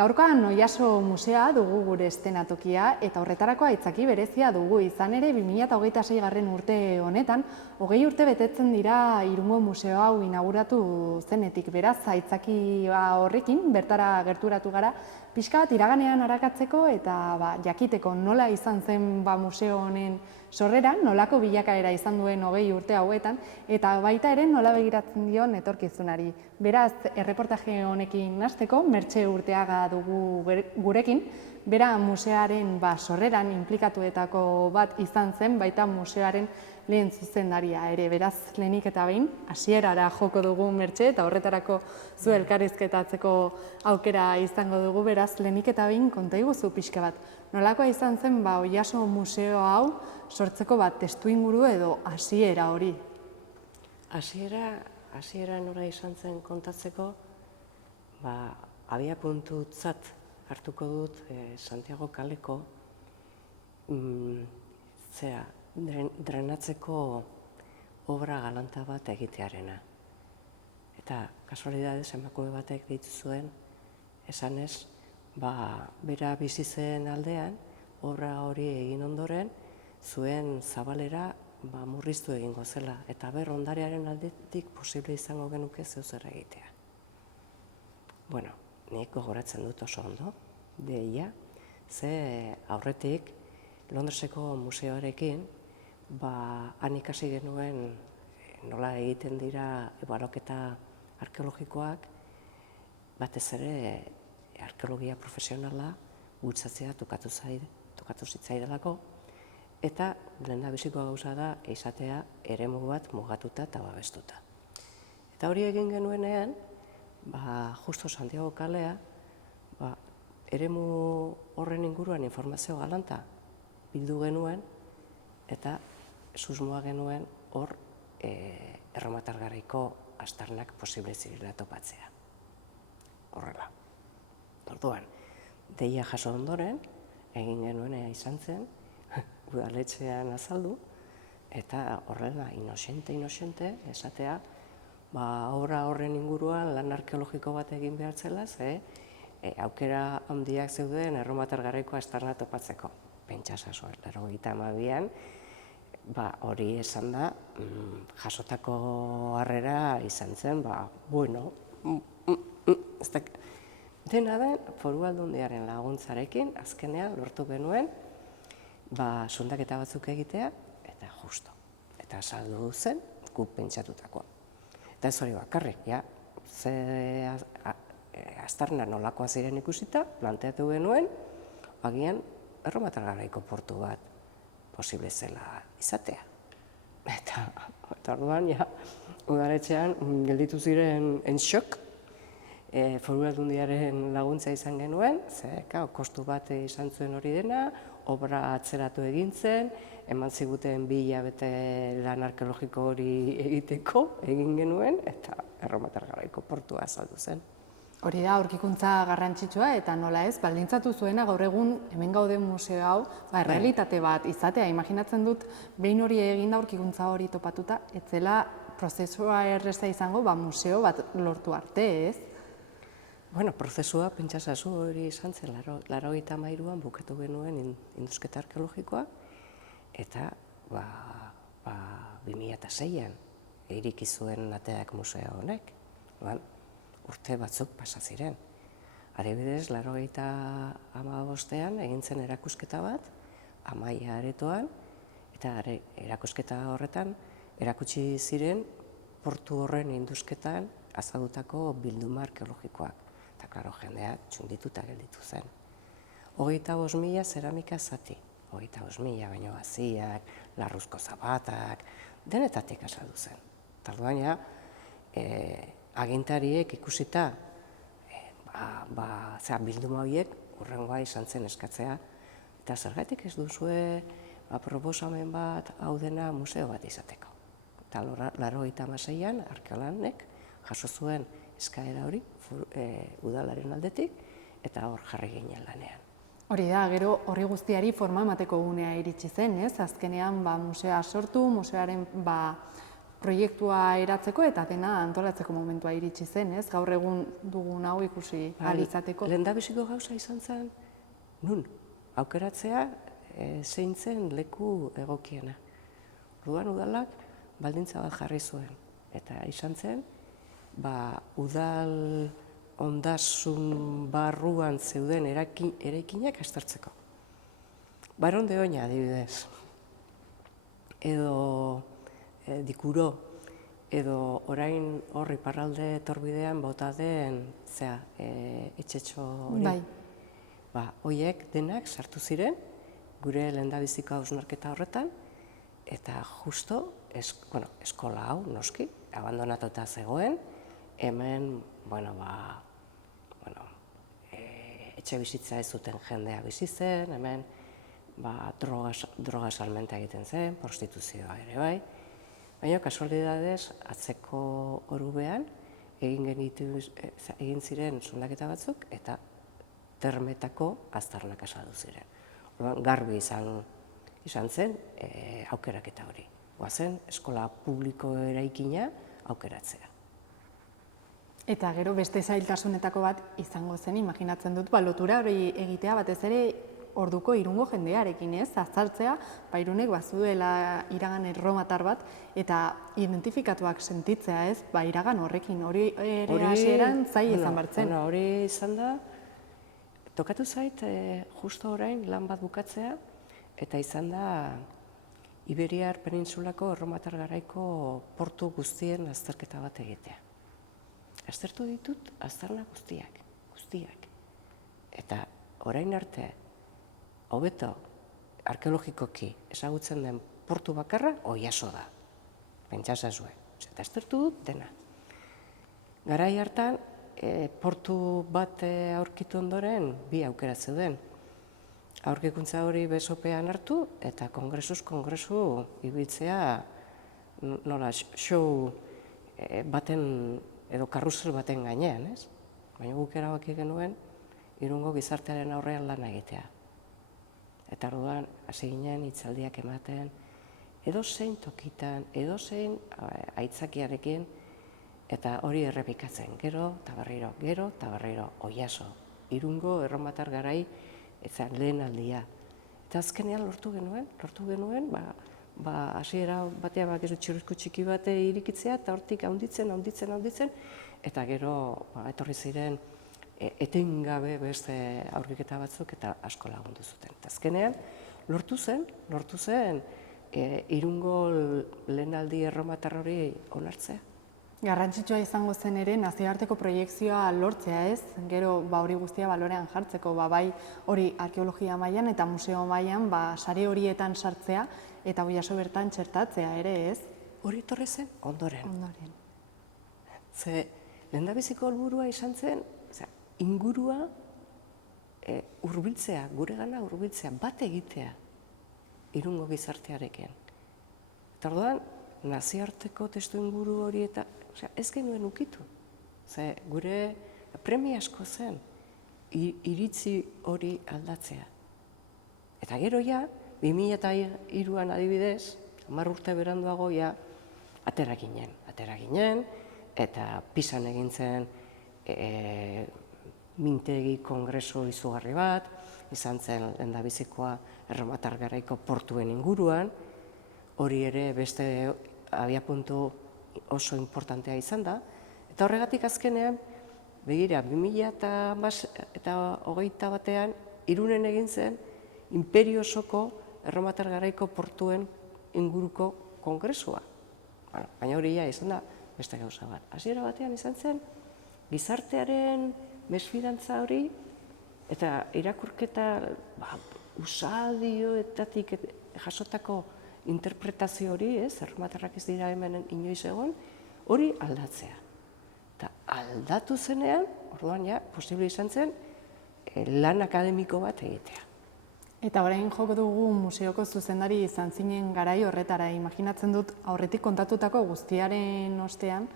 Gaurkoan Oiaso Museoa dugu gure eszenatokia eta horretarako aitzaki berezia dugu. Izan ere 2026 garren urte honetan, 20 urte betetzen dira Irungo Museo hau inauguratu zenetik. Beraz, aitzaki horrekin bertara gerturatu gara, pixka bat iraganean arakatzeko eta jakiteko nola izan zen museo honen sorrera, nolako bilakaera izan duen 20 urte hauetan, eta baita ere nola begiratzen dion etorkizunari. Beraz, erreportaje honekin hasteko, Mertxe Urteaga dugu gurekin, bera museoaren sorreran inplikatuetako bat izan zen, baita museoaren lehen zuzendaria ere. Beraz, lehenik eta behin, hasierara joko dugu Mertxe, eta horretarako zu elkarrizketatzeko aukera izango dugu. Beraz, lehenik eta behin konta iguzu pixka bat. Nolakoa izan zen Oiaso Museo hau sortzeko testuinguru edo hasiera hori? Hasiera nora izan zen kontatzeko, abiapuntutzat hartuko dut Santiago kaleko drenatzeko obra galanta bat egitearena. Eta kasualidadez emakume batek deitu zuen, esanez, bera bizi zen aldean, obra hori egin ondoren, zuen zabalera murriztu egingo zela, eta ondarearen aldetik posible izango genuke zeuzer egitea. Bueno, nik gogoratzen dut oso ondo, deia, ze aurretik Londreseko museoarekin, han ikasi genuen nola egiten dira ebaluaketa arkeologikoak, batez ere arkeologia profesionala bultzatzea tokatu zitzaidalako, eta lehendabiziko gauza da izatea eremu bat mugatuta eta babestuta. Eta hori egin genuenean, justo Santiago kalea, eremu horren inguruan informazio galanta bildu genuen, eta susmoa genuen hor Erromatar Garaiko aztarnak posible zirela topatzea. Horrela. Orduan, deia jaso ondoren, egin genuenea izan zen, udaletxean azaldu, eta horrela, inosente, esatea, obra horren inguruan lan arkeologiko bat egin behar zela, aukera handiak zeuden Erromatar Garaiko aztarna topatzeko. Pentsa zazuen, 92an, hori esan da, jasotako harrera izan zen, bueno, dena den, Foru Aldundiaren laguntzarekin, azkenean lortu genuen, sondaketa batzuk egitea, eta justo. Eta saldu zen, guk pentsatutakoa. Eta ez hori bakarrik, ze aztarna nolakoa ziren ikusita, planteatu genuen, agian Erromatar Garaiko portu bat posible zela izatea. Eta orduan, udaletxean gelditu ziren enxok, Foru Aldundiaren laguntza izan genuen, kostu bat izan zuen hori dena, obra atzeratu egin zen, eman ziguten 2 hilabete lan arkeologiko hori egiteko egin genuen, eta Erromatar Garaiko portua azaldu zen. Hori da, aurkikuntza garrantzitsua eta nola ez, baldintzatu zuena gaur egun hemen gauden museo hau, errealitate bat izatea. Imaginatzen dut, behin hori eginda aurkikuntza hori topatuta, ez zela prozesua erreza izango museo bat lortu arte, ez? Bueno, prozesua, pentsasazu hori izan zen, 1983an bukatu genuen indusketa arkeologikoa, eta 2006an ireki zuen ateak museo honek. Urte batzuk pasa ziren. Adibidez, 1985an egin zen erakusketa bat, Amaia aretoan, eta erakusketa horretan erakutsi ziren portu horren indusketan azaldutako bilduma arkeologikoak. Eta, klaro, jendea txundituta gelditu zen. 25.000 zeramika zati, 25.000, baino haziak, larruzko zabatak, denetatik azaldu zen. Eta orduan, agintariek ikusita bilduma horiek hurrengoa izan zen eskatzea, eta zergatik ez duzue proposamen bat hau dena museo bat izateko. Eta 1986an arkeolanek jaso zuen eskaera hori udalaren aldetik, eta hor jarri ginen lanean. Hori da, gero horri guztiari forma emateko unea iritsi zen, ez? Azkenean museoa sortu, museoaren proiektua eratzeko eta dena antolatzeko momentua iritsi zen, ez? Gaur egun dugun hau ikusi ahal izateko. Lehendabiziko gauza izan zen, nun, aukeratzea zein zen leku egokiena. Orduan udalak baldintza bat jarri zuen, eta izan zen, udal ondasun barruan zeuden eraikinak aztertzeko. Baron de Oña, adibidez, edo Dikuro, edo orain horri iparralde etorbidean bota den etxetxo hori. Horiek denak sartu ziren, gure lehendabiziko hausnarketa horretan, eta justo, eskola hau, noski, abandonatuta zegoen, hemen, etxe bizitza ez zuten jendea bizi zen, hemen droga salmenta egiten zen, prostituzioa ere bai, baina kasualidadez atzeko orubean egin ziren zundaketa batzuk eta termetako aztarnak azaldu ziren. Garbi izan zen aukeraketa hori. Goazen eskola publiko eraikina aukeratzea. Eta gero beste zailtasunetako bat izango zen, imaginatzen dut, lotura hori egitea batez ere orduko Irungo jendearekin, ez? Azaltzea, Irunek bazuela iragan erromatar bat, eta identifikatuak sentitzea, ez? Iragan horrekin, hori ere hasieran zaila izan bartzen. Hori izan da, tokatu zait, justo orain lan bat bukatzea, eta izan da Iberiar penintsulako erromatar garaiko portu guztien azterketa bat egitea. Aztertu ditut aztarna guztiak. Eta orain arte, hobeto arkeologikoki ezagutzen den portu bakarra Oiaso da. Pentsazazue. Eta aztertu dut dena. Garai hartan, portu bat aurkitu ondoren bi aukera zeuden. Aurkikuntza hori besopean hartu eta kongresuz kongresu ibiltzea show baten edo karrusel baten gainean, ez? Baina guk erabaki genuen Irungo gizartearen aurrean lan egitea. Eta orduan hasi ginen hitzaldiak ematen, edozein tokitan, edozein aitzakiarekin, eta hori errepikatzen, gero eta berriro, Oiaso, Irungo erromatar garai, eta lehen aldia. Eta azkenean lortu genuen, hasiera batean txuruzko txiki bate irikitzea, eta hortik handitzen, eta gero etorri ziren etengabe beste aurkiketa batzuk eta asko lagundu zuten. Eta azkenean lortu zen Irungo lehenaldi erromatar hori onartzea. Garrantzitsua izango zen ere nazioarteko proiekzioa lortzea, ez? Gero hori guztia balorean jartzeko, bai hori arkeologia mailan eta museo mailan sare horietan sartzea eta Oiaso bertan txertatzea ere, ez? Hori etorri zen ondoren. Ze lehendabiziko helburua izan zen, ingurua hurbiltzea, guregana hurbiltzea, bat egitea Irungo gizartearekin. Eta orduan, nazioarteko testuinguru hori eta ez genuen ukitu. Gure premia asko zen iritzi hori aldatzea. Eta gero 2003an adibidez, 10 urte beranduago atera ginen, eta Pisan egin zen mintegi kongresu izugarri bat, izan zen lehendabizikoa erromatar garaiko portuen inguruan, hori ere beste abiapuntu oso importantea izan da, eta horregatik azkenean, begira, 2021an Irunen egin zen Inperio osoko erromatar garaiko portuen inguruko kongresua. Baina hori izan da beste gauza bat. Hasiera batean izan zen, gizartearen mesfidantza hori, eta irakurketa usadioetatik jasotako interpretazio hori, erromatarrak ez dira hemen inoiz egon, hori aldatzea. Eta aldatu zenean, orduan posible izan zen, lan akademiko bat egitea. Eta orain joko dugu museoko zuzendari izan zinen garai horretara, imaginatzen dut aurretik kontatutako guztiaren ostean,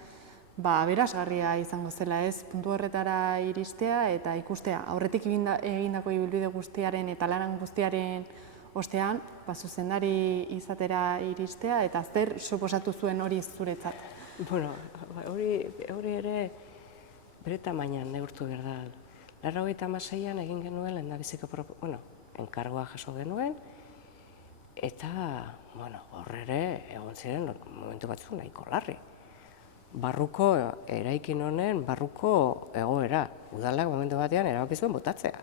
aberasgarria izango zela, ez, puntu horretara iristea eta ikustea. Aurretik egindako ibilbide guztiaren eta lanan guztiaren Ostean, zuzendari izatera iristea, eta zer suposatu zuen hori zuretzat? Bueno, hori ere bere tamainan neurtu behar da. 86an egin genuen lehendabiziko enkargoa jaso genuen, eta, hor ere egon ziren momentu batzuk nahiko larri. Barruko eraikin honen barruko egoera. Udalak momentu batean erabaki zuen botatzea.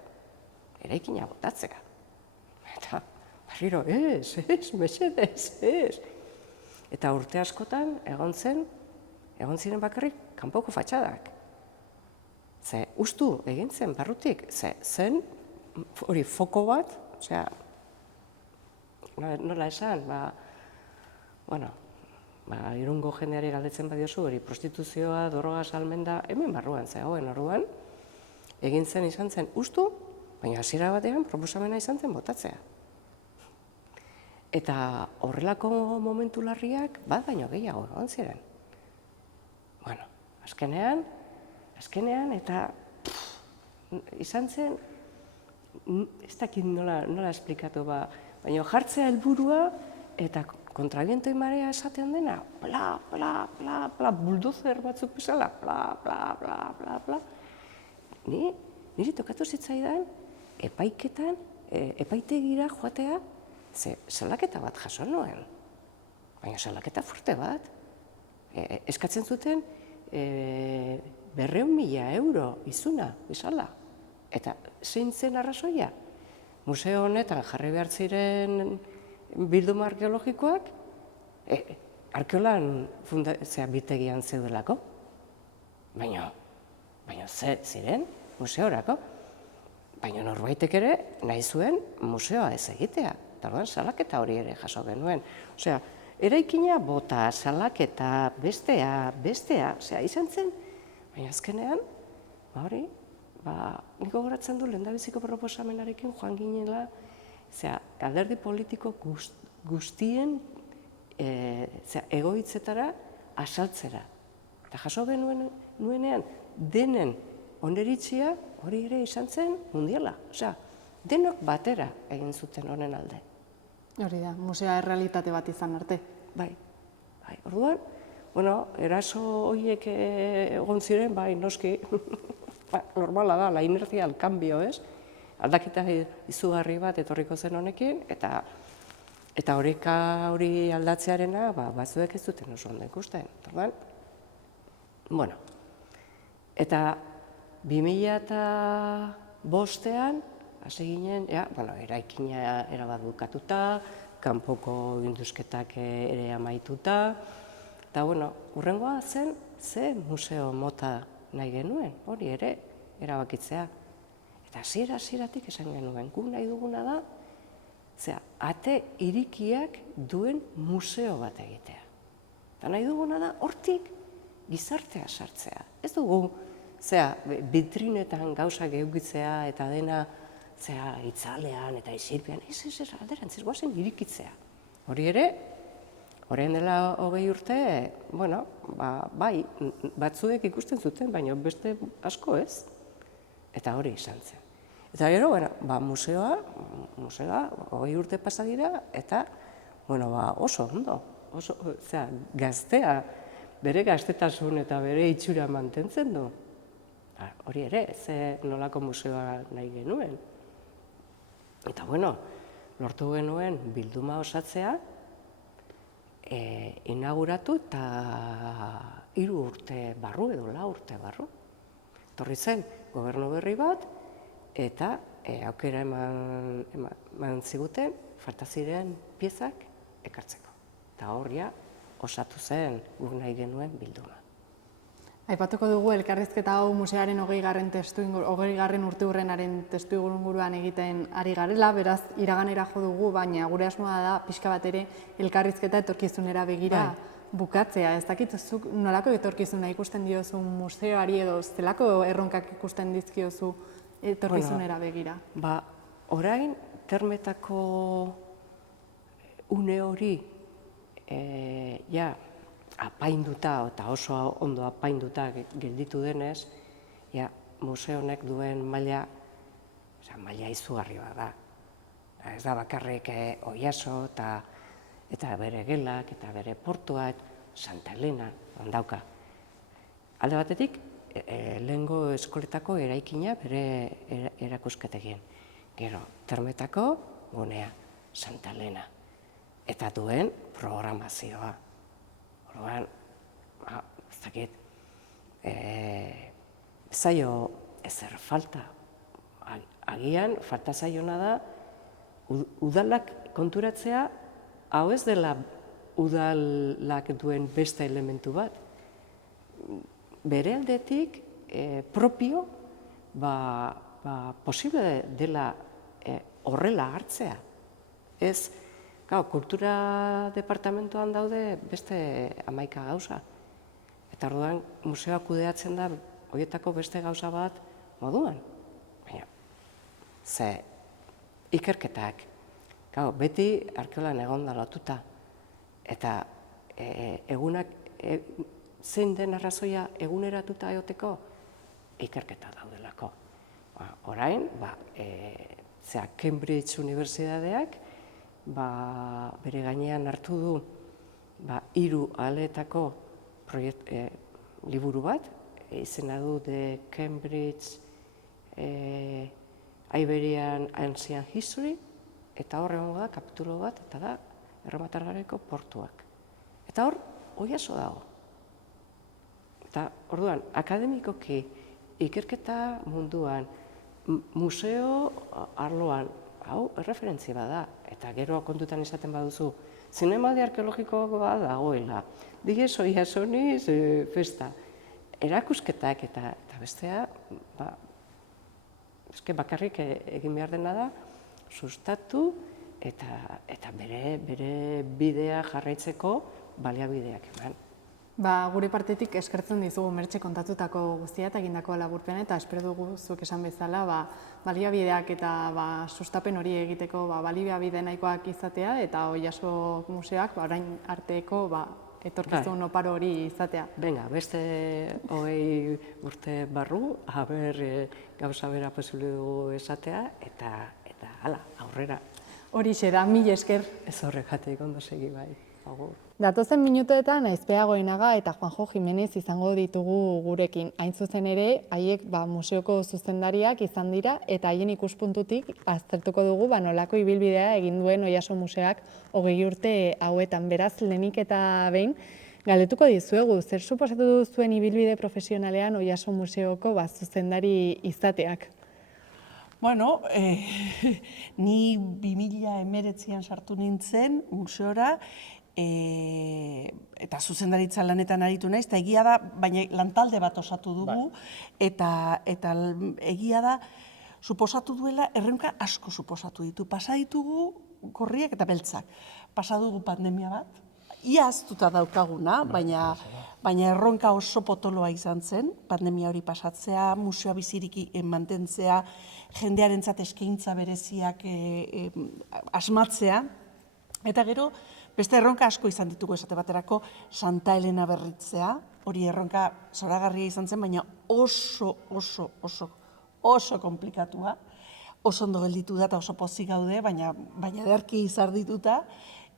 Eraikina botatzea. Eta berriro, ez, mesedez, ez. Eta urte askotan egon ziren bakarrik kanpoko fatxadak. Ze ustu egin zen barrutik, zen hori foko bat, osea, nola esan, Irungo jendeari galdetzen badiozu, hori prostituzioa, droga salmenda, hemen barruan zegoen orduan, egin zen izan zen ustu, baina hasiera batean proposamena izan zen botatzea. Eta horrelako momentu larriak bat baino gehiago egon ziren. Azkenean eta izan zen, ez dakit nola esplikatu baina jartzea helburua eta kontrabiento y marea esaten dena, bla, bla, bla, bla, buldozer batzuk bezala, bla, bla, bla, bla, bla. Niri tokatu zitzaidan epaiketan, epaitegira joatea, ze salaketa bat jaso nuen, baina salaketa fuerte bat. Eskatzen zuten 200.000 euro izuna, bezala. Eta zein zen arrazoia? Museo honetan jarri behar ziren bilduma arkeologikoak, arkeolan biltegian zeudelako. Baina ziren museorako. Baina norbaitek ere nahi zuen museoa ez egitea. Eta orduan salaketa hori ere jaso genuen. Osea, eraikina bota, salaketa, bestea, izan zen. Baina azkenean, nik gogoratzen du lehendabiziko proposamenarekin joan ginela, alderdi politiko guztien egoitzetara asaltzera. Eta jaso genuenean denen oniritzia hori ere izan zen mundiala. Osea, denok batera egin zuten honen alde. Hori da, musea errealitate bat izan arte. Bai. Orduan, eraso horiek egon ziren, noski, normala da, la inercia al cambio, ez? Aldaketa izugarri bat etorriko zen honekin, eta hori aldatzearena, batzuek ez duten oso ondo ikusten. Eta 2005an, hasi ginen, eraikina erabat bukatuta, kanpoko indusketak ere amaituta, eta hurrengoa zen, ze museo mota nahi genuen, hori ere erabakitzea. Eta hasieratik esan genuen, gu nahi duguna da, ate irikiak duen museo bat egitea. Eta nahi duguna da, hortik gizartea sartzea. Ez dugu, bitrinetan gauzak eukitzea eta dena, itzalean eta isilpean, ez, alderantziz, goazen irikitzea. Hori ere, orain dela 20 urte, bai, batzuek ikusten zuten, baina beste asko ez. Eta hori izan zen. Eta gero, museoa, 20 urte pasa dira, eta, oso ondo, gaztea, bere gaztetasun eta bere itxura mantentzen du. Hori ere, ze nolako museoa nahi genuen. Eta, lortu genuen bilduma osatzea, inauguratu eta 3 urte barru edo 4 urte barru. Torri zen gobernu berri bat, eta aukera eman ziguten, falta ziren piezak ekartzeko. Eta horria osatu zen guk nahi genuen bilduma. Aipatuko dugu elkarrizketa hau museoaren 20. urteurrenaren testuinguruan egiten ari garela, beraz iraganera jo dugu, baina gure asmoa da pixka bat ere elkarrizketa etorkizunera begira bukatzea. Ez dakit nolako etorkizuna ikusten diozu museoari edo zelako erronkak ikusten dizkiozu etorkizunera begira? Orain termetako une hori apainduta eta oso ondo apainduta gelditu denez, museo honek duen maila izugarri bat da. Ez da bakarrik Oiaso eta bere gelak eta bere portuak, Santa Elena ondauka. Alde batetik, lehengo eskoletako eraikina bere erakusketegien. Gero, termetako gunea, Santa Elena. Eta duen programazioa. Orduan, ez dakit, zaio ezer falta. Agian, falta zaiona da, udalak konturatzea, hau ez dela udalak duen beste elementu bat. Bere aldetik, propio, posible dela horrela hartzea. Ez, kultura departamentoan daude beste 11 gauza. Eta orduan, museoa kudeatzen da, horietako beste gauza bat moduan. Baina, ze ikerketak, beti arkeolan egonda lotuta. Eta egunak, zein den arrazoia eguneratuta egoteko, ikerketa daudelako. Orain, Cambridge Unibertsitateak bere gainean hartu du 3 aleetako liburu bat, izena du The Cambridge Iberian Ancient History, eta hor egongo da kapitulo bat, eta da Erromatar Garaiko portuak. Eta hor, Oiaso dago. Eta orduan, akademikoki ikerketa munduan, museo arloan, hau erreferentzia bada, eta gero kontutan izaten baduzu, zinemaldi arkeologikoa dagoela, diez Oiasoniz festa, erakusketak eta bestea, bakarrik egin behar dena da, sustatu eta bere bidea jarraitzeko baliabideak eman. Gure partetik eskertzen dizugu Mertxe kontatutako guztia eta egindako laburpena, eta espero dugu zuek esan bezala baliabideak eta sustapen hori egiteko baliabide nahikoak izatea, eta Oiaso museoak orain arteko etorkizun oparo hori izatea. Venga, beste 20 urte barru, gauza bera posible dugu esatea, eta hala, aurrera. Horixe da, mila esker. Ez horregatik ondo segi bai, agur. Datozen minutuetan Aizpea Goenaga eta Juanjo Jimenez izango ditugu gurekin. Hain zuzen ere, haiek museoko zuzendariak izan dira, eta haien ikuspuntutik aztertuko dugu nolako ibilbidea egin duen Oiaso museoak 20 urte hauetan. Beraz, lehenik eta behin, galdetuko dizuegu, zer suposatu zuen ibilbide profesionalean Oiaso museoko zuzendari izateak? Bueno, ni 2019an sartu nintzen museora, eta zuzendaritza lanetan aritu naiz, eta egia da, baina lantalde bat osatu dugu, eta egia da, suposatu duela, erronka asko suposatu ditu. Pasa ditugu gorriak eta beltzak. Pasa dugu pandemia bat, ia aztuta daukaguna, baina erronka oso potoloa izan zen, pandemia hori pasatzea, museoa bizirik mantentzea, jendearentzat eskaintza bereziak asmatzea, eta gero, beste erronka asko izan ditugu esate baterako Santa Elena berritzea, hori erronka zoragarria izan zen, baina oso komplikatua, oso ondo gelditu da eta oso pozik gaude, baina ederki izardituta,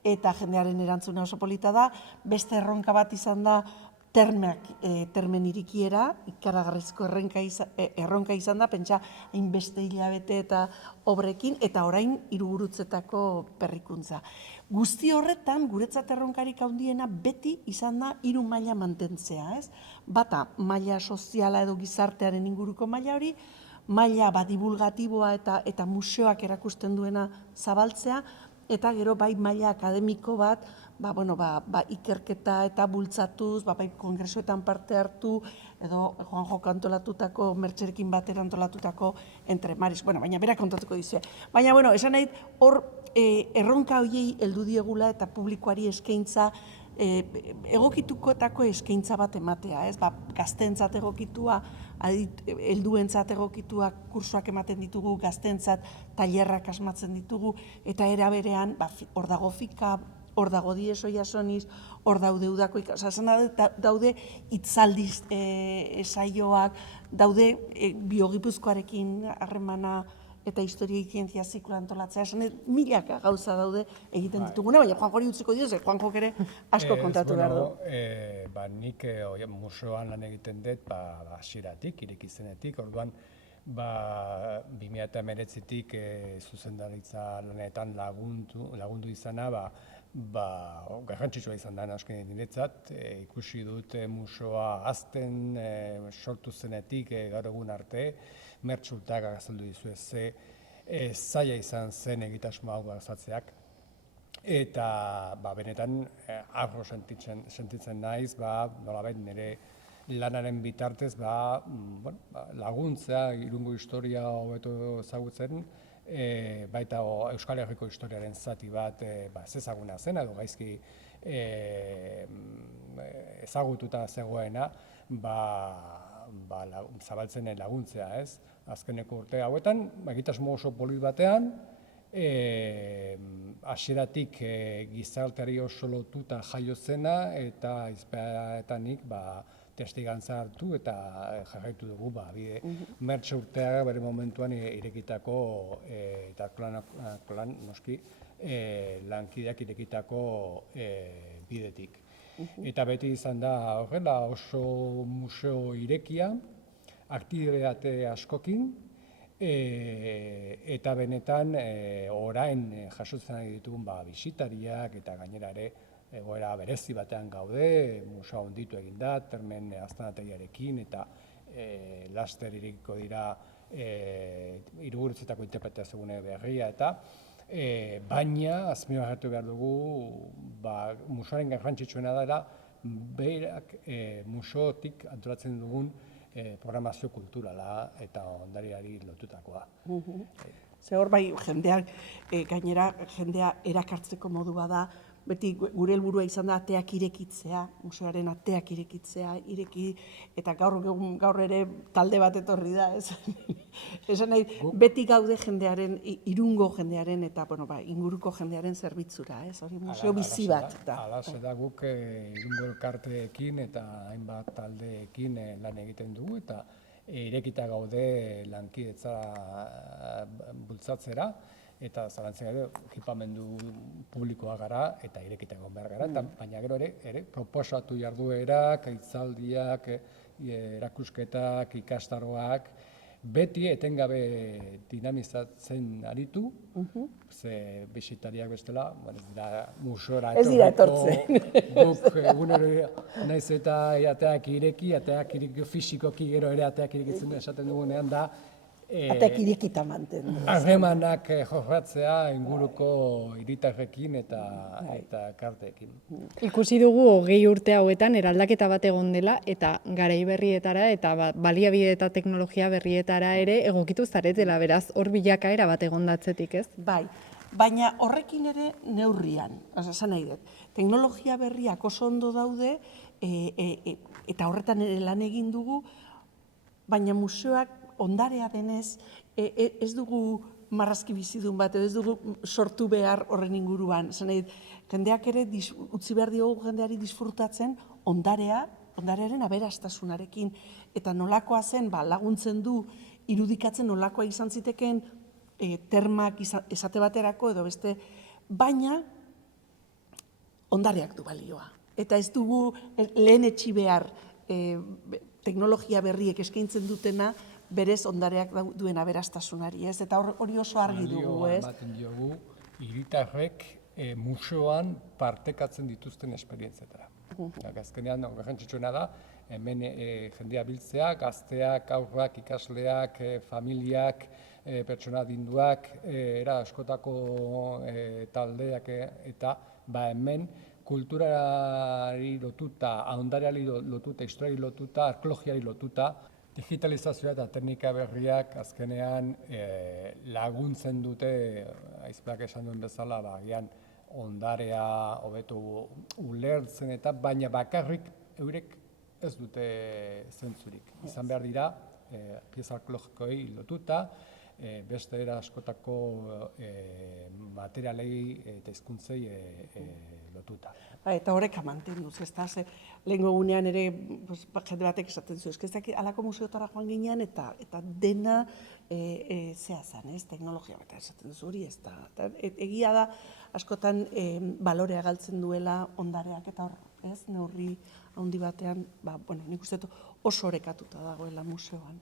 eta jendearen erantzuna oso polita da. Beste erronka bat izan da termen irikiera, ikaragarrizko erronka izan da, pentsa hainbeste hilabete eta obrekin, eta orain hirugurutzetako berrikuntza. Guzti horretan, guretzat erronkarik handiena beti izan da 3 maila mantentzea, ez? Bata, maila soziala edo gizartearen inguruko maila hori, maila divulgatiboa eta museoak erakusten duena zabaltzea, eta gero bai maila akademiko bat, ikerketa eta bultzatuz, bai kongresuetan parte hartu, edo Juanjok antolatutako, Mertxerekin batera antolatutako Entre Mares, baina berak kontatuko dizue. Baina, esan nahi, hor erronka horiei heldu diegula eta publikoari eskaintza, egokitukotako eskaintza bat ematea, ez? Gazteentzat egokitua, helduentzat egokitua kursuak ematen ditugu, gazteentzat tailerrak asmatzen ditugu, eta era berean, hor dago fika, hor dago diez Oiasoniz, hor daude udako daude itzaldiz saioak, daude biogipuzkoarekin harremana eta historia zientzia zikloa antolatzea, esan milaka gauza daude egiten dituguna, baina Juanjori utziko dio, Juanjok ere asko kontatu behar du. Nik museoan lan egiten dut, hasieratik, ireki zenetik, orduan, 2019tik zuzendaritza lanetan lagundu izana, garrantzitsua izan da azkenean niretzat, ikusi dut museoa hazten sortu zenetik gaur egun arte, Mertxultak azaldu dizuez ze zaila izan zen egitasmo hau gauzatzeak. Eta benetan arro sentitzen naiz, nolabait nire lanaren bitartez laguntzea Irungo historia hobeto ezagutzen, baita Euskal Herriko historiaren zati bat ez ezaguna zen, edo gaizki ezagututa zegoena, zabaltzen laguntzea, ez? Azkeneko urte hauetan, egitasmo oso polit batean, hasieratik gizarteari oso lotuta jaio zena, eta izpeetanik testigantza hartu eta jarraitu dugu Mertxe urteak bere momentuan irekitako eta klan noski lankideak irekitako bidetik. Eta beti izan da horrela oso museo irekia, aktibitate askokin, eta benetan orain jasotzen ari ditugun bisitariak eta gainera ere egoera berezi batean gaude, museoa handitu egin da, termen aztanategiarekin eta laster irikiko dira Hirigurutzetako interpretazio gune berria eta baina azpimarratu behar dugu museoaren garrantzitsuena dela berak museotik antolatzen dugun programazio kulturala eta ondariari lotutakoa. Ze hor jendeak, gainera jendea erakartzeko modu bada, beti gure helburua izan da ateak irekitzea, museoaren ateak irekitzea, eta gaur ere talde bat etorri da, ez? Esan nahi, beti gaude jendearen, Irungo jendearen eta inguruko jendearen zerbitzura, ez? Hori museo bizi bat da. Halaxe da guk Irungo elkarteekin eta hainbat taldeekin lan egiten dugu eta irekita gaude lankidetza bultzatzera, eta zalantzen gero ekipamendu publikoa gara eta irekita egon behar gara, baina gero ere proposatu jarduerak, hitzaldiak, erakusketak, ikastaroak, beti etengabe dinamizatzen aritu, ze bisitariak bestela, museora etortzen. Guk egunero naiz eta ateak ireki fisikoki gero ere ateak irekitzen esaten dugunean da, ateak irekita mantendu. Harremanak jorratzea inguruko hiritarrekin eta karteekin. Ikusi dugu 20 urte hauetan eraldaketa bat egon dela eta garai berrietara eta baliabide eta teknologia berrietara ere egokitu zaretela, beraz hor bilakaera bat egondatzetik, ez? Bai, baina horrekin ere neurrian, esan nahi dut, teknologia berriak oso ondo daude eta horretan ere lan egin dugu, baina museoak ondarea denez, ez dugu marrazki bizidun bat, ez dugu sortu behar horren inguruan. Jendeak ere utzi behar diogu jendeari disfrutatzen ondarearen aberastasunarekin. Eta nolakoa zen, laguntzen du irudikatzen nolakoa izan ziteken termak esate baterako edo beste, baina ondareak du balioa. Eta ez dugu lehen etxi behar teknologia berriek eskaintzen dutena, berez ondareak duen aberastasunari, ez? Eta hori oso argi dugu, ez? Ematen diogu, hiritarrek museoan partekatzen dituzten esperientzetara. Azkenean, garrantzitsuena da, hemen jendea biltzea, gazteak, aurrak, ikasleak, familiak, pertsona adinduak, era askotako taldeak eta hemen kulturari lotuta, ondareari lotuta, historiari lotuta, arkeologiari lotuta, digitalizazioa eta teknika berriak azkenean laguntzen dute, aizpeak esan duen bezala, agian ondarea hobeto ulertzen eta baina bakarrik eurek ez dute zentzurik. Izan behar dira, pieza arkeologikoei lotuta, beste era askotako materialei eta hizkuntzei lotuta. Eta horrek mantenduz, ez da, lehenko gunean ere, jende batek esaten zu, ez dakit, alako museotara joan ginean, eta dena zea zen, ez, teknologia bat esaten duzu hori, ez da. Egia da, askotan balorea galtzen duela ondareak, eta hor, ez, neurri handi batean, nik uste dut oso orekatuta dagoela museoan.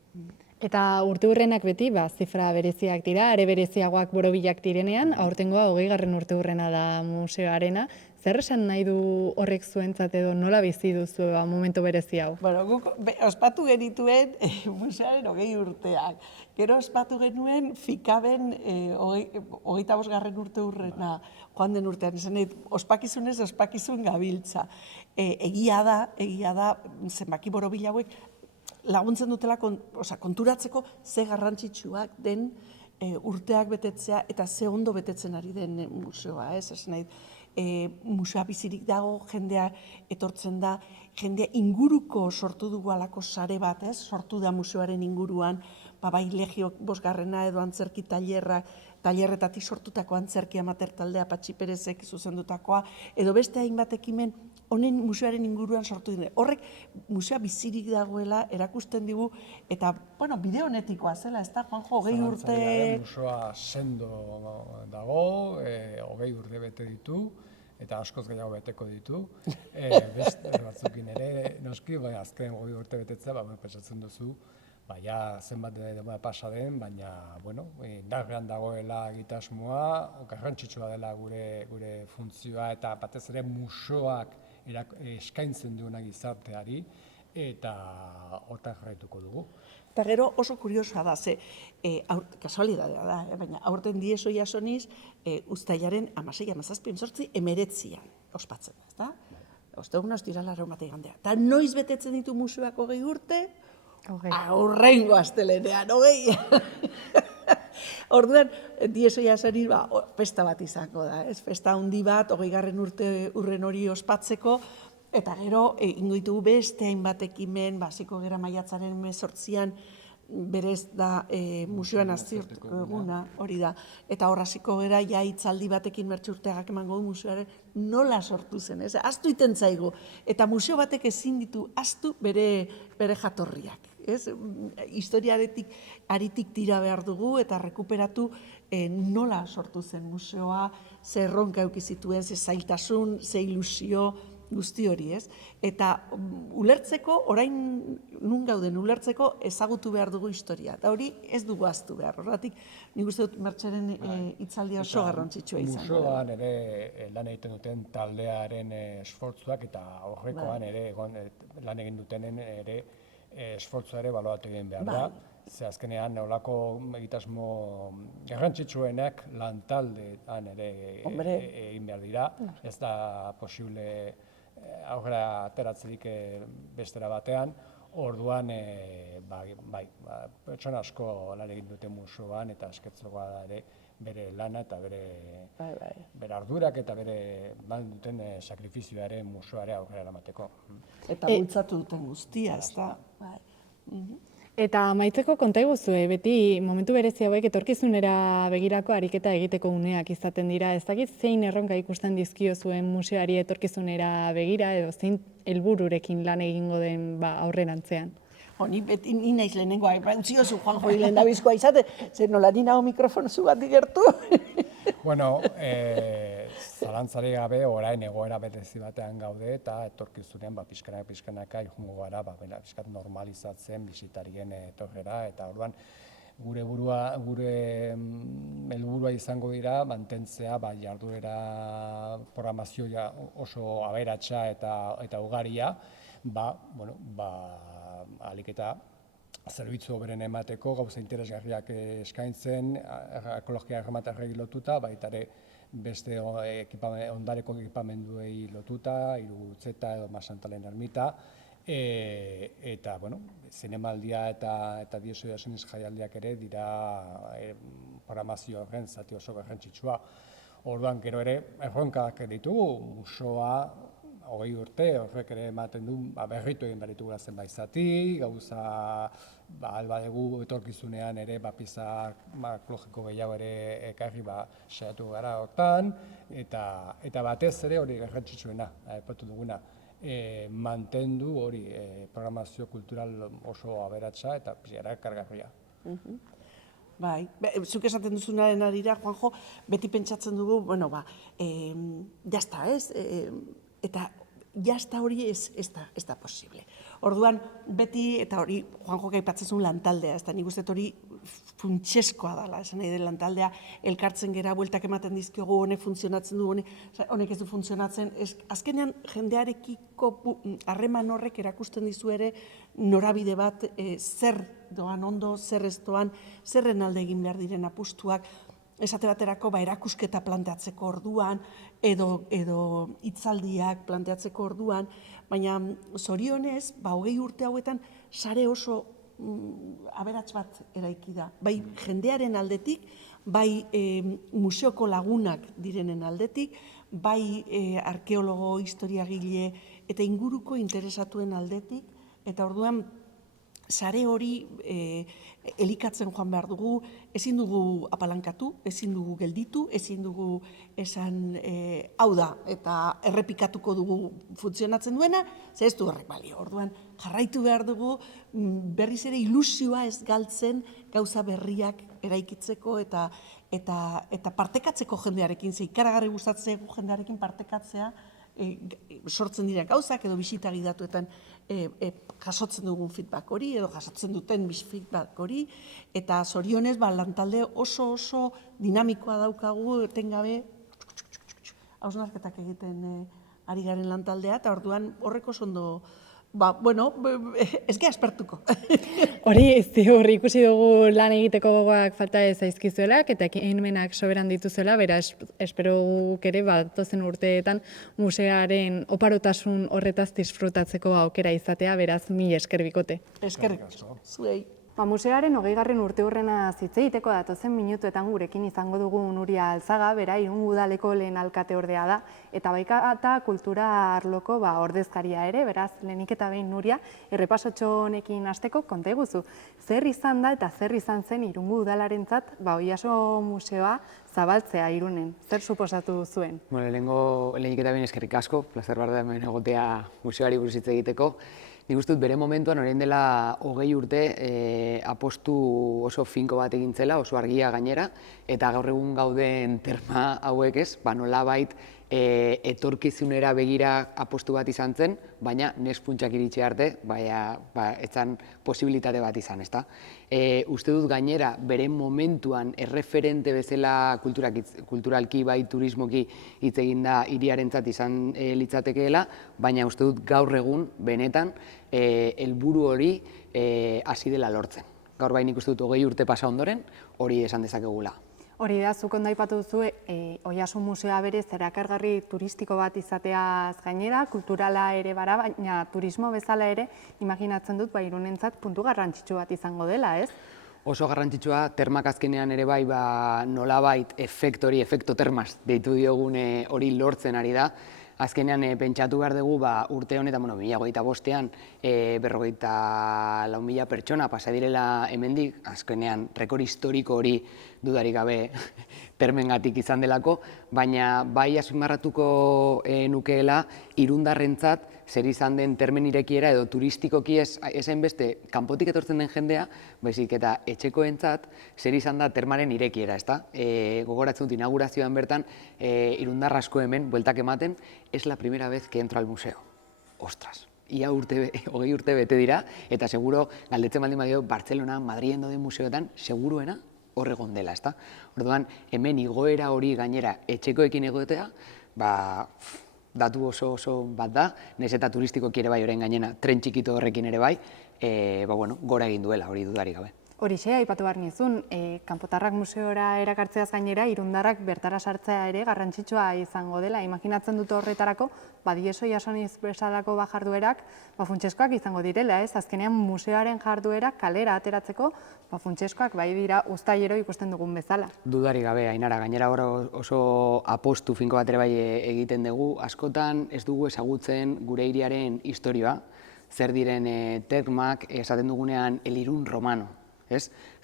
Eta urteurrenak beti, zifra bereziak dira, are bereziagoak borobilak direnean, aurtengoa 20. urteurrena da museoarena. Zer esan nahi du horrek zuentzat edo nola bizi duzu momentu berezi hau? Guk ospatu genituen museoaren 20 urteak. Gero ospatu genuen fikaben 25. urteurrena joan den urtean. Esan nahi, ospakizunez ospakizun gabiltza. Egia da, zenbaki borobil hauek laguntzen dutela konturatzeko ze garrantzitsuak den urteak betetzea eta ze ondo betetzen ari den museoa. Esan nahi, museoa bizirik dago, jendea etortzen da, jendea inguruko sortu dugu alako sare bat, sortu da museoaren inguruan, bai Legio 5. edo antzerki tailerretatik sortutako antzerki amateur taldea Patxi Perezek zuzendutakoa, edo beste hainbat ekimen honen museoaren inguruan sortu dira. Horrek museoa bizirik dagoela erakusten digu, eta, bide honetikoa zela, ez da, Juanjo, 20 urte... Museoa sendo dago, 20 urte bete ditu, eta askoz gehiago beteko ditu. Beste batzukin ere, noski, azken 20 urte betetzea, pentsatzen duzu, zenbat denbora pasa den, baina, indarrean dagoela egitasmoa, garrantzitsua dela gure funtzioa, eta batez ere museoak eskaintzen duena gizarteari, eta hortan jarraituko dugu. Eta gero oso kuriosoa da, kasualidadea da, baina aurten Diez Oiasoniz uztailaren 16, 17, 18, 19 ospatzen da, ez da? Ostegun ostira larunbat igandea. Eta noiz betetzen ditu museoak 20 urte? Aurrengo astelehenean, 20! Orduan, Diez Oiasoniz festa bat izango da, ez? Festa handi bat, 20. urren hori ospatzeko, eta gero, ingo ditugu beste hainbat ekimen, hasiko gera maiatzaren 18an, berez da museoan aztertuko eguna, hori da. Eta hor hasiko gera, hitzaldi batekin Mertxe Urteagak emango du museoaren nola sortu zen, ez? Ahaztu iten zaigu. Eta museo batek ezin ditu ahaztu bere jatorriak. Historiaretik aritik tira behar dugu eta rekuperatu nola sortu zen museoa, ze erronka eduki zituen, ze zailtasun, ze ilusio, guzti hori, ez? Eta ulertzeko, orain nun gauden ulertzeko, ezagutu behar dugu historia. Eta hori ez dugu ahaztu behar. Horregatik, nik uste dut Mertxeren hitzaldia oso garrantzitsua izan. Museoan ere lan egiten duten taldearen esfortzuak eta horrekoan ere lan egin dutenen ere esfortzua ere baloatu egin behar da. Ze azkenean, olako egitasmo garrantzitsuenak lan taldean ere egin behar dira. Ez da posible aurrera ateratzerik bestera batean. Orduan, pertsona asko lan egin dute museoan eta eskertzekoa da ere bere lana eta bere ardurak eta bere lan duten sakrifizioare museoare aurrera eramateko. Eta bultzatu duten guztia, ez da? Eta amaitzeko konta iguzue, beti momentu berezi hauek etorkizunera begirako ariketa egiteko uneak izaten dira. Ez dakit zein erronka ikusten dizkio zuen museoari etorkizunera begira edo zein helbururekin lan egingo den aurrerantzean. Ni naiz lehenengoa, utziozu Juanjo hilen da bizkoa izate, zer nola ni nago mikrofono zu bat digertu. Bueno, zalantzari gabe orain egoera betezi batean gaude eta etorkizunean pixkanaka joango gara pixkat normalizatzen bisitarien etorrera eta orduan gure helburua izango dira mantentzea jarduera programazioa oso aberatsa eta ugaria, ahalik eta zerbitzu hoberen emateko, gauza interesgarriak eskaintzen, ekologia errematarrei lotuta, baita ere beste ondareko ekipamenduei lotuta, Irugutzeta edo Masantalen ermita, eta, zinemaldia eta Diez Oiasoniz jaialdiak ere dira programazio horren zati oso garrantzitsua. Orduan, gero ere, erronkak ditugu, museoa hogei urte, horrek ere ematen du, berritu egin behar ditugula zenbait zati, gauza, albadegu etorkizunean ere, pieza ekologiko gehiago ere ekarri, saiatu gara hortan, eta batez ere hori garrantzitsuena, aipatu duguna, mantendu hori programazio kultural oso aberatsa eta erakargarria. Bai, zuk esaten duzunaren arira, Juanjo, beti pentsatzen dugu, bueno, jazta, ez? Eta jazta hori ez da posible. Orduan, beti, eta hori, Juanjo aipatzen zuen lantaldea, ez da, nik uste hori funtseskoa dela, esan nahi den lantaldea, elkartzen gera, bueltak ematen dizkiogu, honek funtzionatzen du, honek ez du funtzionatzen, azkenean jendearekiko harreman horrek erakusten dizu ere norabide bat zer doan ondo, zer ez doan, zerren alde egin behar diren apustuak, esate baterako erakusketa planteatzeko orduan, edo hitzaldiak planteatzeko orduan, baina zorionez, 20 urte hauetan, sare oso aberats bat eraiki da. Bai jendearen aldetik, bai museoko lagunak direnen aldetik, bai arkeologo, historiagile eta inguruko interesatuen aldetik, eta orduan sare hori elikatzen joan behar dugu, ezin dugu apalankatu, ezin dugu gelditu, ezin dugu esan hau da, eta errepikatuko dugu funtzionatzen duena, ze ez du horrek balio. Orduan, jarraitu behar dugu berriz ere ilusioa ez galtzen gauza berriak eraikitzeko eta partekatzeko jendearekin, ze ikaragarri gustatzen jendearekin partekatzea, sortzen dira gauzak edo bisita gidatuetan jasotzen dugun feedback hori edo jasotzen duten feedback hori, eta zorionez lantalde oso dinamikoa daukagu etengabe hausnarketak egiten ari garen lantaldea, eta orduan horreko ondo, ez geha aspertuko. Hori ziur ikusi dugu lan egiteko gogoak falta ez zaizkizuelak eta ekimenak soberan dituzuela, beraz espero guk ere datozen urteetan museoaren oparotasun horretaz disfrutatzeko aukera izatea, beraz mila esker bikote. Eskerrik zuei. Museoaren 20. urteurrena hitz egiteko datozen minutuetan gurekin izango dugu Nuria Alzaga, bera Irungo Udaleko lehen alkateordea da, eta baita kultura arloko ordezkaria ere, beraz lehenik eta behin Nuria, errepasotxo honekin hasteko konta iguzu. Zer izan da eta zer izan zen Irungo Udalarentzat Oiaso museoa zabaltzea Irunen? Zer suposatu zuen? Lehenik eta behin eskerrik asko, plazer bat da hemen egotea museoari buruz hitz egiteko. Nik uste dut bere momentuan orain dela 20 urte apostu oso finko bat egin zela, oso argia gainera, eta gaur egun gauden terma hauek ez, nolabait etorkizunera begira apostu bat izan zen, baina nespuntxak iritsi arte, etzan posibilitate bat izan, ezta? Uste dut gainera bere momentuan erreferente bezala kulturalki bai turismoki hitz egin da hiriarentzat izan litzatekeela, baina uste dut gaur egun benetan helburu hori hasi dela lortzen. Gaur bai nik uste dut 20 urte pasa ondoren hori esan dezakegula. Hori da, zuk ondo aipatu duzu, Oiaso museoa berez erakargarri turistiko bat izateaz gainera, kulturala ere bara, baina turismo bezala ere, imaginatzen dut, Irunentzat puntu garrantzitsu bat izango dela, ez? Oso garrantzitsua, termak azkenean ere bai, nolabait efekto termaz deitu diogune hori lortzen ari da. Azkenean pentsatu behar dugu urte honetan, 2025ean 54.000 pertsona pasa direla hemendik, azkenean rekord historiko hori dudarik gabe termengatik izan delako, baina bai azpimarratuko nukeela irundarrentzat zer izan den termen irekiera edo turistikoki ezen beste kanpotik etortzen den jendea, baizik eta etxekoentzat zer izan da termaren irekiera, ezta? Gogoratzen dut inaugurazioan bertan irundar asko hemen bueltak ematen, es la primera vez que entro al museo. Ostras, ia 20 urte bete dira, eta seguro galdetzen baldin badio Bartzelona, Madrien dauden museoetan, seguruena hor egon dela, ezta? Orduan, hemen igoera hori gainera etxekoekin egotea, datu oso bat da, nahiz eta turistikoki ere bai orain gainera tren txikito horrekin ere bai, gora egin duela hori dudarik gabe. Horixe, aipatu behar nizun, kanpotarrak museora erakartzeaz gainera, irundarrak bertara sartzea ere garrantzitsua izango dela. Imaginatzen dut horretarako, Badieso Jasoniz bezalako jarduerak funtsezkoak izango direla, ez? Azkenean museoaren jarduerak kalera ateratzeko funtsezkoak bai dira uztailero ikusten dugun bezala. Dudari gabe, Ainara, gainera hor oso apostu finko bat ere bai egiten dugu, askotan ez dugu ezagutzen gure hiriaren historia, zer diren termak, esaten dugunean el Irun romano.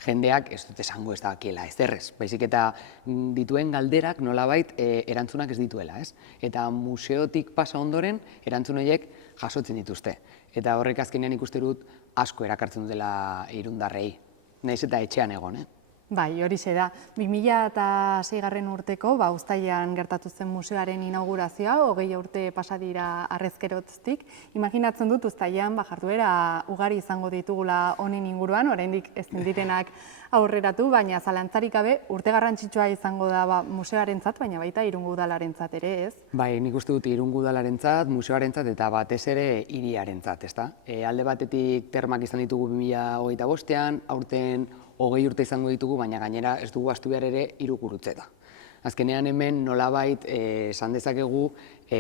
Jendeak ez dut esango ez dakiela ezerrez, baizik eta dituen galderak nolabait erantzunak ez dituela. Eta museotik pasa ondoren erantzun horiek jasotzen dituzte. Eta horrek azkenean ikusten dut asko erakartzen dutela irundarrei, nahiz eta etxean egon. Bai, horixe da. 2006 urteko, uztailean gertatu zen museoaren inaugurazioa, 20 urte pasa dira harrezkeroztik. Imaginatzen dut uztailean jarduera ugari izango ditugula honen inguruan, oraindik ez direnak aurreratu, baina zalantzarik gabe urte garrantzitsua izango da museoarentzat, baina baita Irungo Udalarentzat ere, ez? Bai, nik uste dut Irungo Udalarentzat, museoarentzat eta batez ere hiriarentzat, ezta? Alde batetik termak izan ditugu 2025ean, aurten 20 urte izango ditugu, baina gainera ez dugu ahaztu behar ere Irugurutzeta. Azkenean hemen nolabait esan dezakegu,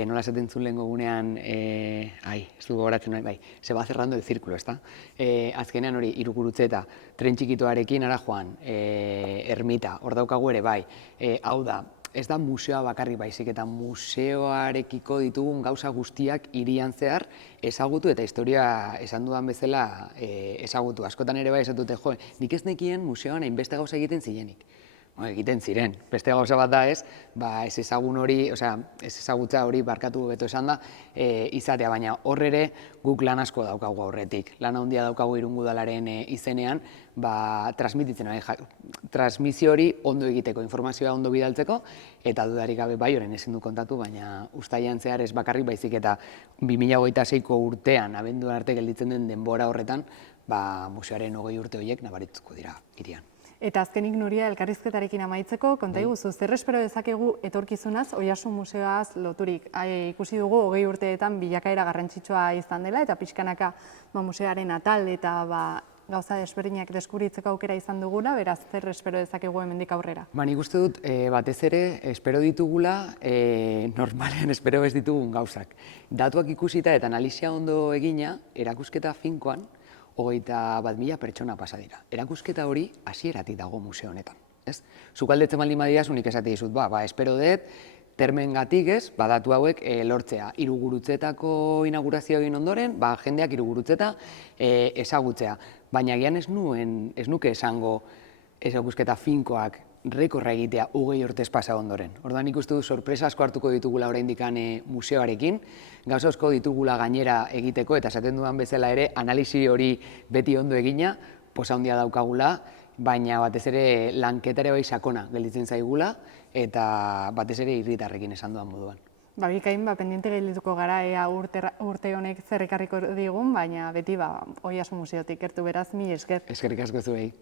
nola esaten zuen lehengo gunean, ez dugu goratzen nahi, bai, se va cerrando el círculo, ezta? Azkenean hori Irugurutzeta, tren txikitoarekin ara joan, ermita, hor daukagu ere bai, hau da, ez da museoa bakarrik baizik eta museoarekiko ditugun gauza guztiak hirian zehar ezagutu eta historia esan dudan bezala ezagutu. Askotan ere bai esatute, jo, nik ez nekien museoan hainbeste gauza egiten zirenik. Egiten ziren, beste gauza bat da ez ezagun hori, ez ezagutza hori barkatu beto esan da, izatea, baina hor ere guk lan asko daukagu aurretik. Lan handia daukagu Irungo Udalaren izenean, transmititzen, transmisio hori ondo egiteko, informazioa ondo bidaltzeko, eta dudarik gabe bai horren ezin du kontatu, baina uztailean zehar ez bakarrik baizik eta 2026ko urtean, abenduan arte gelditzen den denbora horretan, museoaren 20 urte horiek nabarituko dira hirian. Eta azkenik, Nuria, elkarrizketarekin amaitzeko, konta iguzu, zer espero dezakegu etorkizunaz, Oiartzun museoaz loturik. Ikusi dugu 20 urteetan bilakaera garrantzitsua izan dela, eta pixkanaka museoaren atal eta gauza desberdinak deskubritzeko aukera izan dugula, beraz, zer espero dezakegu hemendik aurrera? Nik uste dut, batez ere, espero ditugula, normalean espero ez ditugun gauzak. Datuak ikusita eta analizia ondo egina, erakusketa finkoan, 21.000 pertsona pasa dira. Erakusketa hori hasieratik dago museo honetan. Zuk galdetzen baldin badidazu nik esate dizut, espero dut, termengatik datu hauek lortzea. Irugurutzetako inaugurazio egin ondoren, jendeak Irugurutzeta ezagutzea. Baina agian ez nuke esango erakusketa finkoak rekorra egitea 20 urtez pasa ondoren. Orduan nik uste du sorpresa asko hartuko ditugula oraindik museoarekin, gauza asko ditugula gainera egiteko, eta esaten dudan bezala ere, analisi hori beti ondo egina, posa handia daukagula, baina batez ere lanketa ere bai sakona gelditzen zaigula, eta batez ere hiritarrekin esan dudan moduan. Bikain, pendiente geldituko gara ea urte honek zer ekarriko digun, baina beti Oiartzun museotik gertu beraz, mila esker. Eskerrik asko zuei.